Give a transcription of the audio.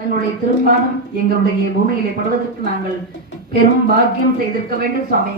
தன்னுடைய திருப்பாதம் எங்களுடைய பூமியிலே படுவதற்கு நாங்கள் பெரும் பாக்கியம் செய்திருக்க வேண்டும் சுவாமி.